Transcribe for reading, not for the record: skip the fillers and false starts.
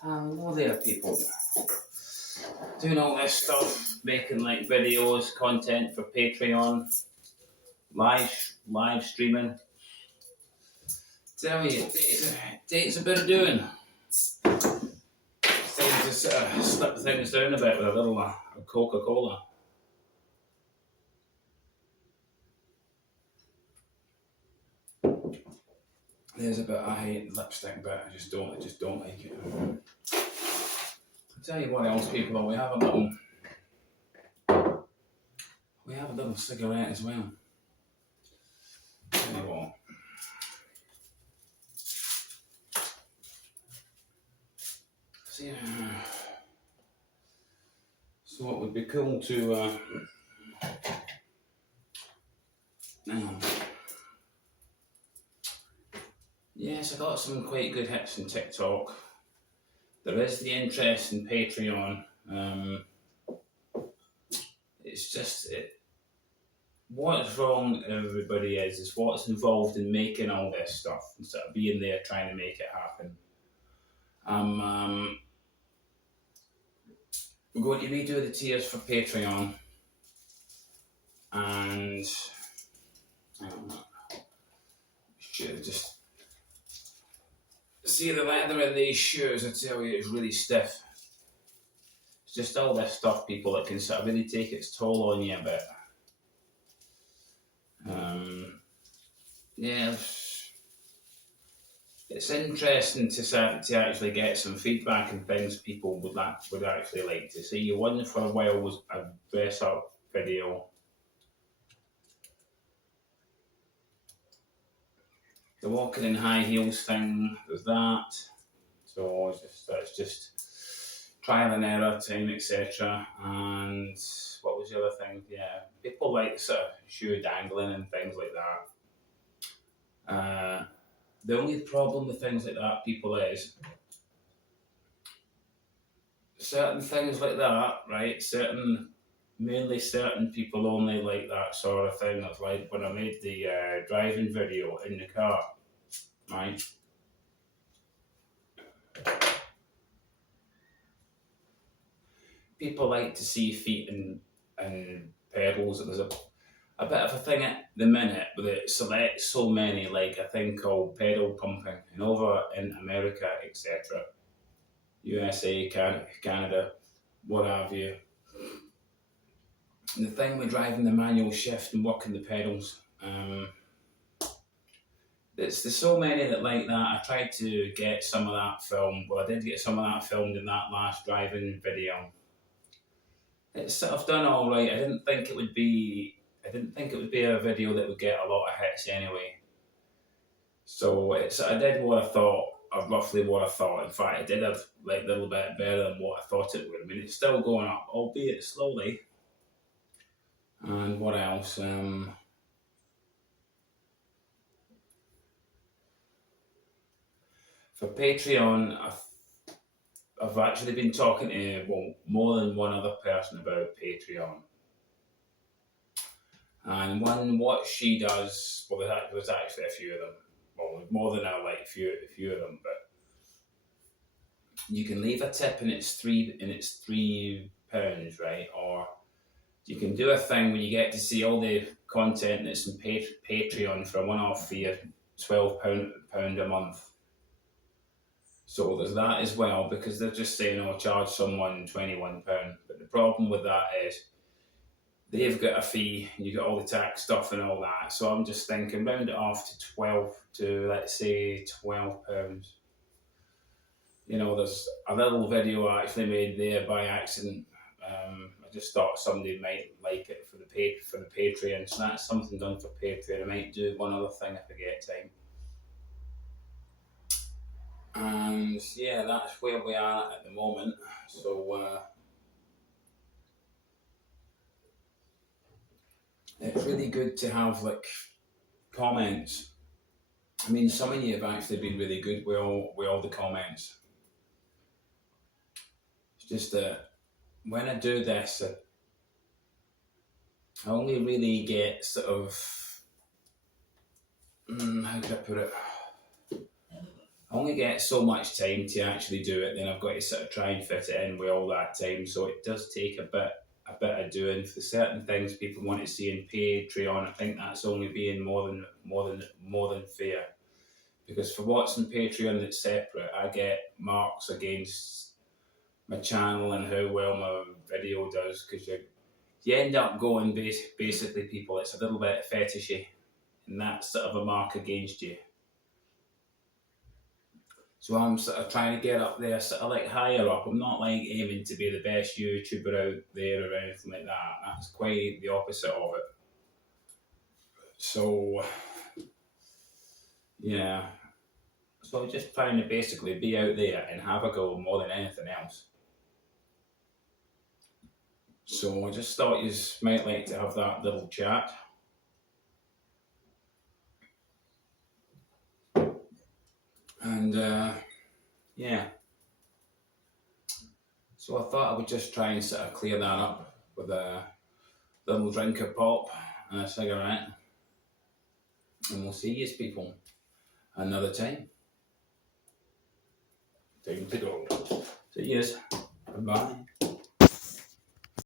Hello there, people. Doing all this stuff, making like videos, content for Patreon, live streaming. Tell you, it takes a bit of doing. It's time to sort of slip things down a bit with a little Coca-Cola. There's a bit I hate lipstick, but I just don't like it. I'll tell you what else, people. We have a little cigarette as well. Tell you what. See, so it would be cool to. Yes, I got some quite good hits on TikTok. There is the interest in Patreon. It's just what's wrong, everybody, is what's involved in making all this stuff instead of being there trying to make it happen. We're going to redo the tiers for Patreon, and I don't know. Should have just see the leather in these shoes. I tell you, it's really stiff. It's just all this stuff, people, that can sort of really take its toll on you a bit. Yeah, it's interesting to actually get some feedback and things people would actually like to see. One for a while was a dress up video. The walking in high heels thing, there's that. So it's just trial and error time, etc. And what was the other thing? Yeah, people like sort of shoe dangling and things like that. The only problem with things like that, people, is certain things like that, right? Mainly certain people only like that sort of thing. That's like when I made the driving video in the car, right? People like to see feet and pedals. There's a bit of a thing at the minute where it selects so many, like a thing called pedal pumping, and over in America, etc., USA, Canada, what have you. And the thing with driving the manual shift and working the pedals, there's so many that like that. I tried to get some of that filmed. Well, I did get some of that filmed in that last driving video. It's sort of done all right. I didn't think it would be a video that would get a lot of hits anyway. So I did what I thought, or roughly what I thought. In fact, I did a little bit better than what I thought it would. I mean, it's still going up, albeit slowly. And what else? For Patreon, I've actually been talking to more than one other person about Patreon. And what she does, well, there was actually a few of them. Well, more than a few of them, but you can leave a tip and it's £3, right? Or you can do a thing where you get to see all the content that's in Patreon for a one-off fee of £12 a month. So there's that as well, because they're just saying, charge someone £21. But the problem with that is they've got a fee, and you got all the tax stuff and all that. So I'm just thinking, round it off to let's say £12. There's a little video I actually made there by accident. I just thought somebody might like it for the Patreon. So that's something done for Patreon. I might do one other thing if I get time. And yeah, that's where we are at the moment. So it's really good to have comments. I mean, some of you have actually been really good with all the comments. It's just that when I do this, I only really get sort of, how could I put it? I only get so much time to actually do it, then I've got to sort of try and fit it in with all that time. So it does take a bit of doing. For certain things people want to see in Patreon, I think that's only being more than fair. Because for what's in Patreon that's separate, I get marks against my channel and how well my video does, because you end up going basically people, it's a little bit fetishy, and that's sort of a mark against you. So I'm sort of trying to get up there, sort of like higher up. I'm not like aiming to be the best YouTuber out there or anything like that. That's quite the opposite of it. So, yeah. So just trying to basically be out there and have a go more than anything else. So I just thought you might like to have that little chat. And yeah. So I thought I would just try and sort of clear that up with a little drink of pop and a cigarette. And we'll see you people another time. Time to go. See yous. Bye-bye.